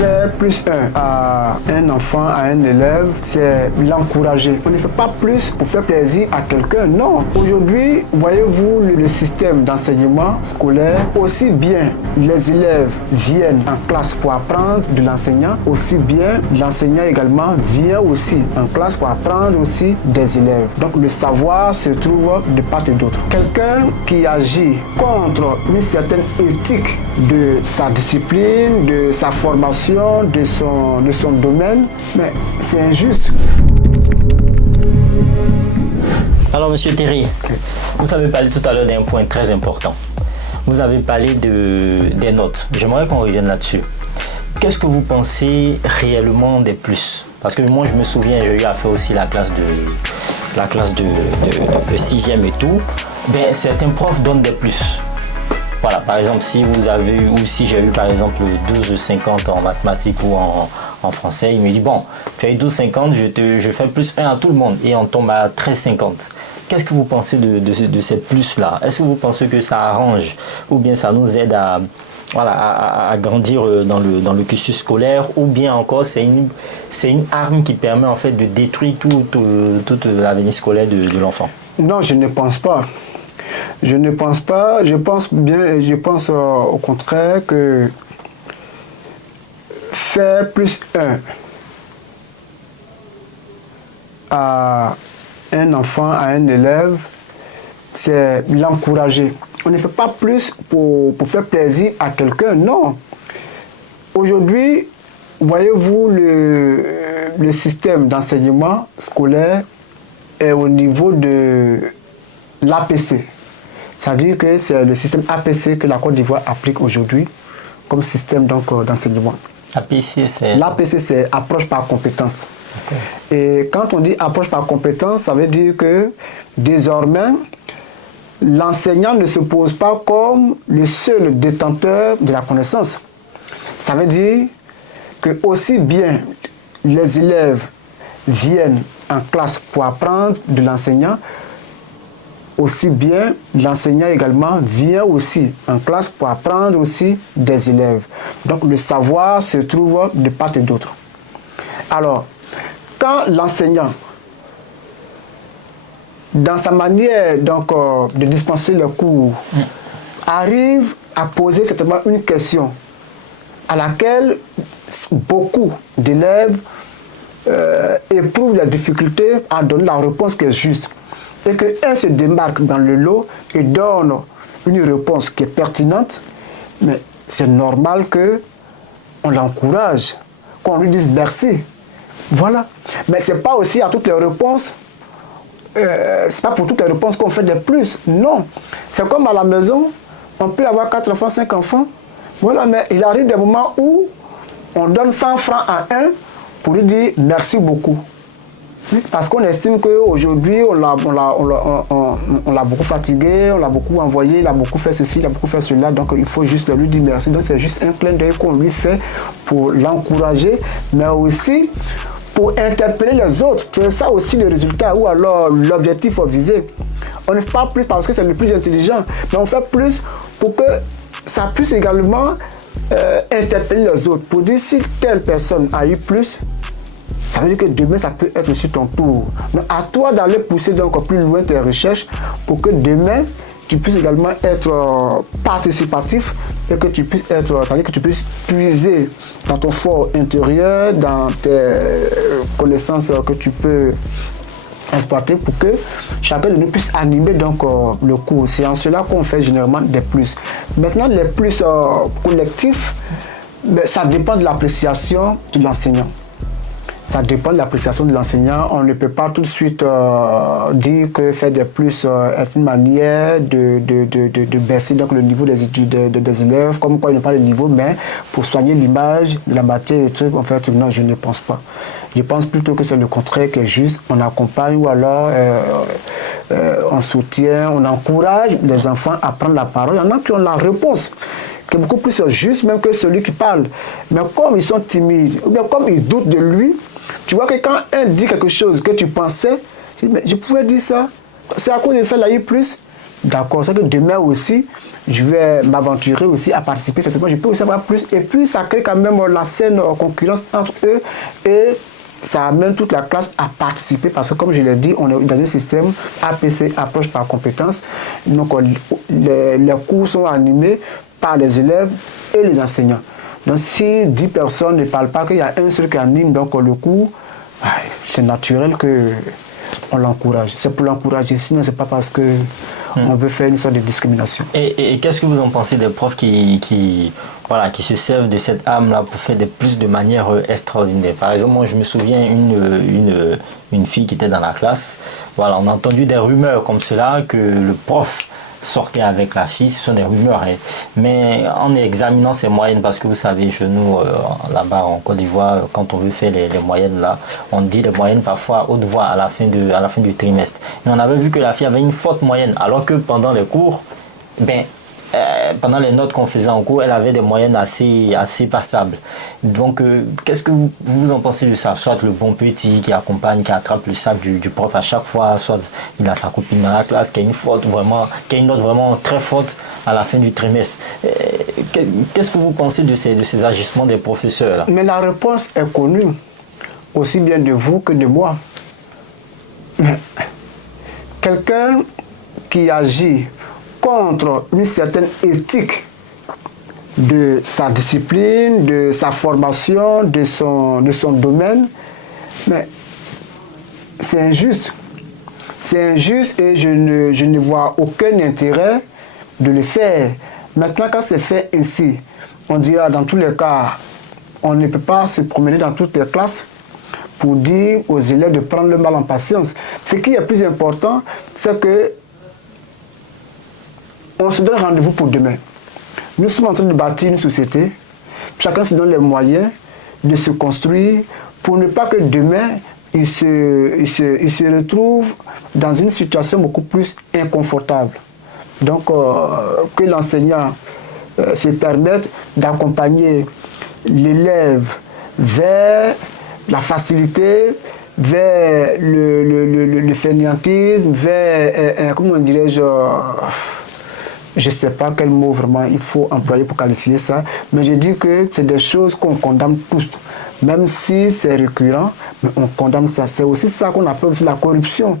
faire plus à un enfant, à un élève, c'est l'encourager. On ne fait pas plus pour faire plaisir à quelqu'un, non. Aujourd'hui, voyez-vous, le système d'enseignement scolaire, aussi bien les élèves viennent en classe pour apprendre de l'enseignant, aussi bien l'enseignant également vient aussi en classe pour apprendre aussi des élèves. Donc le savoir se trouve de part et d'autre. Quelqu'un qui agit contre une certaine éthique de sa discipline, de sa formation, de son domaine, mais c'est injuste. Alors, Monsieur Terry, vous avez parlé tout à l'heure d'un point très important. Vous avez parlé des notes. J'aimerais qu'on revienne là-dessus. Qu'est-ce que vous pensez réellement des plus? Parce que moi, je me souviens, j'ai eu à faire aussi la classe de 6e et tout. Ben, certains profs donnent des plus. Voilà, par exemple, si vous avez eu, ou si j'ai eu par exemple 12,50 en mathématiques ou en français, il me dit, bon, tu as eu 12,50, je fais plus 1 à tout le monde et on tombe à 13,50. Qu'est-ce que vous pensez de ces plus-là? Est-ce que vous pensez que ça arrange ou bien ça nous aide à grandir dans le cursus scolaire, ou bien encore c'est une arme qui permet en fait de détruire toute l'avenir scolaire de l'enfant? Non, je ne pense pas. Je ne pense pas. Je pense au contraire que faire plus 1 à un enfant, à un élève, c'est l'encourager. On ne fait pas plus pour faire plaisir à quelqu'un, non. Aujourd'hui, voyez-vous, le système d'enseignement scolaire est au niveau de l'APC. C'est-à-dire que c'est le système APC que la Côte d'Ivoire applique aujourd'hui comme système d'enseignement. L'APC, c'est approche par compétence. Okay. Et quand on dit approche par compétence, ça veut dire que désormais, l'enseignant ne se pose pas comme le seul détenteur de la connaissance. Ça veut dire que aussi bien les élèves viennent en classe pour apprendre de l'enseignant, aussi bien l'enseignant également vient aussi en classe pour apprendre aussi des élèves. Donc le savoir se trouve de part et d'autre. Alors, quand l'enseignant, dans sa manière de dispenser le cours, arrive à poser certainement une question à laquelle beaucoup d'élèves éprouvent la difficulté à donner la réponse qui est juste, et qu'un se démarque dans le lot et donne une réponse qui est pertinente, mais c'est normal qu'on l'encourage, qu'on lui dise merci. Voilà. Mais ce n'est pas aussi à toutes les réponses. C'est pas pour toutes les réponses qu'on fait des plus. Non. C'est comme à la maison, on peut avoir 4 enfants, 5 enfants. Voilà, mais il arrive des moments où on donne 100 francs à un pour lui dire merci beaucoup. Parce qu'on estime qu'aujourd'hui, on l'a beaucoup fatigué, on l'a beaucoup envoyé, il a beaucoup fait ceci, il a beaucoup fait cela, donc il faut juste lui dire merci. Donc c'est juste un clin d'œil qu'on lui fait pour l'encourager, mais aussi pour interpeller les autres. C'est ça aussi le résultat, ou alors l'objectif visé. On ne fait pas plus parce que c'est le plus intelligent, mais on fait plus pour que ça puisse également interpeller les autres, pour dire si telle personne a eu plus, ça veut dire que demain, ça peut être aussi ton tour. Donc, à toi d'aller pousser encore plus loin tes recherches pour que demain, tu puisses également être participatif et que tu puisses être, c'est-à-dire que tu puisses puiser dans ton fort intérieur, dans tes connaissances que tu peux exploiter pour que chacun de nous puisse animer le cours. C'est en cela qu'on fait généralement des plus. Maintenant, les plus collectifs, ça dépend de l'appréciation de l'enseignant. Ça dépend de l'appréciation de l'enseignant. On ne peut pas tout de suite dire que faire des plus est une manière de baisser donc, le niveau des élèves, comme quoi il n'y a pas de niveau, mais pour soigner l'image de la matière et trucs, en fait, non, je ne pense pas. Je pense plutôt que c'est le contraire qui est juste. On accompagne ou alors on soutient, on encourage les enfants à prendre la parole. Il y en a qui ont la réponse, qui est beaucoup plus juste même que celui qui parle. Mais comme ils sont timides, ou bien comme ils doutent de lui, tu vois que quand un dit quelque chose que tu pensais, tu dis, mais je pouvais dire ça, c'est à cause de ça, il y a eu plus. d'accord, c'est que demain aussi, je vais m'aventurer aussi à participer, certainement, je peux aussi avoir plus. Et puis, ça crée quand même la saine concurrence entre eux et ça amène toute la classe à participer parce que, comme je l'ai dit, on est dans un système APC, approche par compétence. Donc, les cours sont animés par les élèves et les enseignants. Donc, si 10 personnes ne parlent pas, qu'il y a un seul qui anime donc, le cours, c'est naturel qu'on l'encourage. C'est pour l'encourager, sinon c'est pas parce que on veut faire une sorte de discrimination. Et qu'est-ce que vous en pensez des profs qui se servent de cette âme-là pour faire plus de manière extraordinaire? Par exemple, moi je me souviens une fille qui était dans la classe, voilà, on a entendu des rumeurs comme cela que le prof sortait avec la fille, ce sont des rumeurs, hein. Mais en examinant ses moyennes, parce que vous savez, chez nous, là-bas en Côte d'Ivoire, quand on veut faire les moyennes, là, on dit les moyennes parfois à haute voix à la fin du trimestre. Et on avait vu que la fille avait une forte moyenne, alors que pendant les cours, pendant les notes qu'on faisait en cours, elle avait des moyennes assez passables. Donc, qu'est-ce que vous en pensez de ça? Soit le bon petit qui accompagne, qui attrape le sac du prof à chaque fois, soit il a sa copine dans la classe qui a une note vraiment très forte à la fin du trimestre. Qu'est-ce que vous pensez de ces agissements des professeurs là? Mais la réponse est connue, aussi bien de vous que de moi. Quelqu'un qui agit contre une certaine éthique de sa discipline, de sa formation, de son domaine, mais c'est injuste. C'est injuste et je ne vois aucun intérêt de le faire. Maintenant, quand c'est fait ainsi, on dira dans tous les cas, on ne peut pas se promener dans toutes les classes pour dire aux élèves de prendre le mal en patience. Ce qui est plus important, c'est que on se donne rendez-vous pour demain. Nous sommes en train de bâtir une société. Chacun se donne les moyens de se construire pour ne pas que demain, il se retrouve dans une situation beaucoup plus inconfortable. Donc, que l'enseignant se permette d'accompagner l'élève vers la facilité, vers le fainéantisme, vers, comment dirais-je, je ne sais pas quel mot vraiment il faut employer pour qualifier ça, mais je dis que c'est des choses qu'on condamne tous. Même si c'est récurrent, mais on condamne ça. C'est aussi ça qu'on appelle aussi la corruption.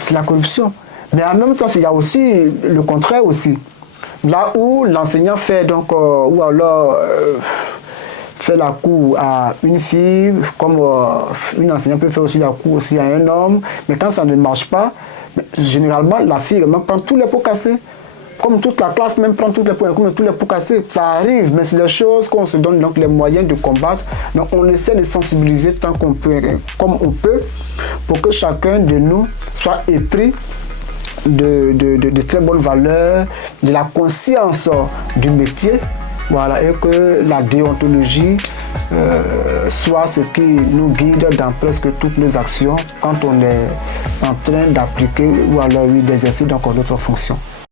C'est la corruption. Mais en même temps, il y a aussi le contraire aussi. Là où l'enseignant fait donc, ou alors fait la cour à une fille, comme une enseignante peut faire aussi la cour aussi à un homme, mais quand ça ne marche pas, généralement la fille elle prend tous les pots cassés. Comme toute la classe même prend tous les pots cassés. Ça arrive, mais c'est des choses qu'on se donne donc les moyens de combattre. Donc on essaie de sensibiliser tant qu'on peut, comme on peut, pour que chacun de nous soit épris de très bonnes valeurs, de la conscience du métier, voilà, et que la déontologie soit ce qui nous guide dans presque toutes nos actions quand on est en train d'appliquer ou alors d'exercer donc notre fonction.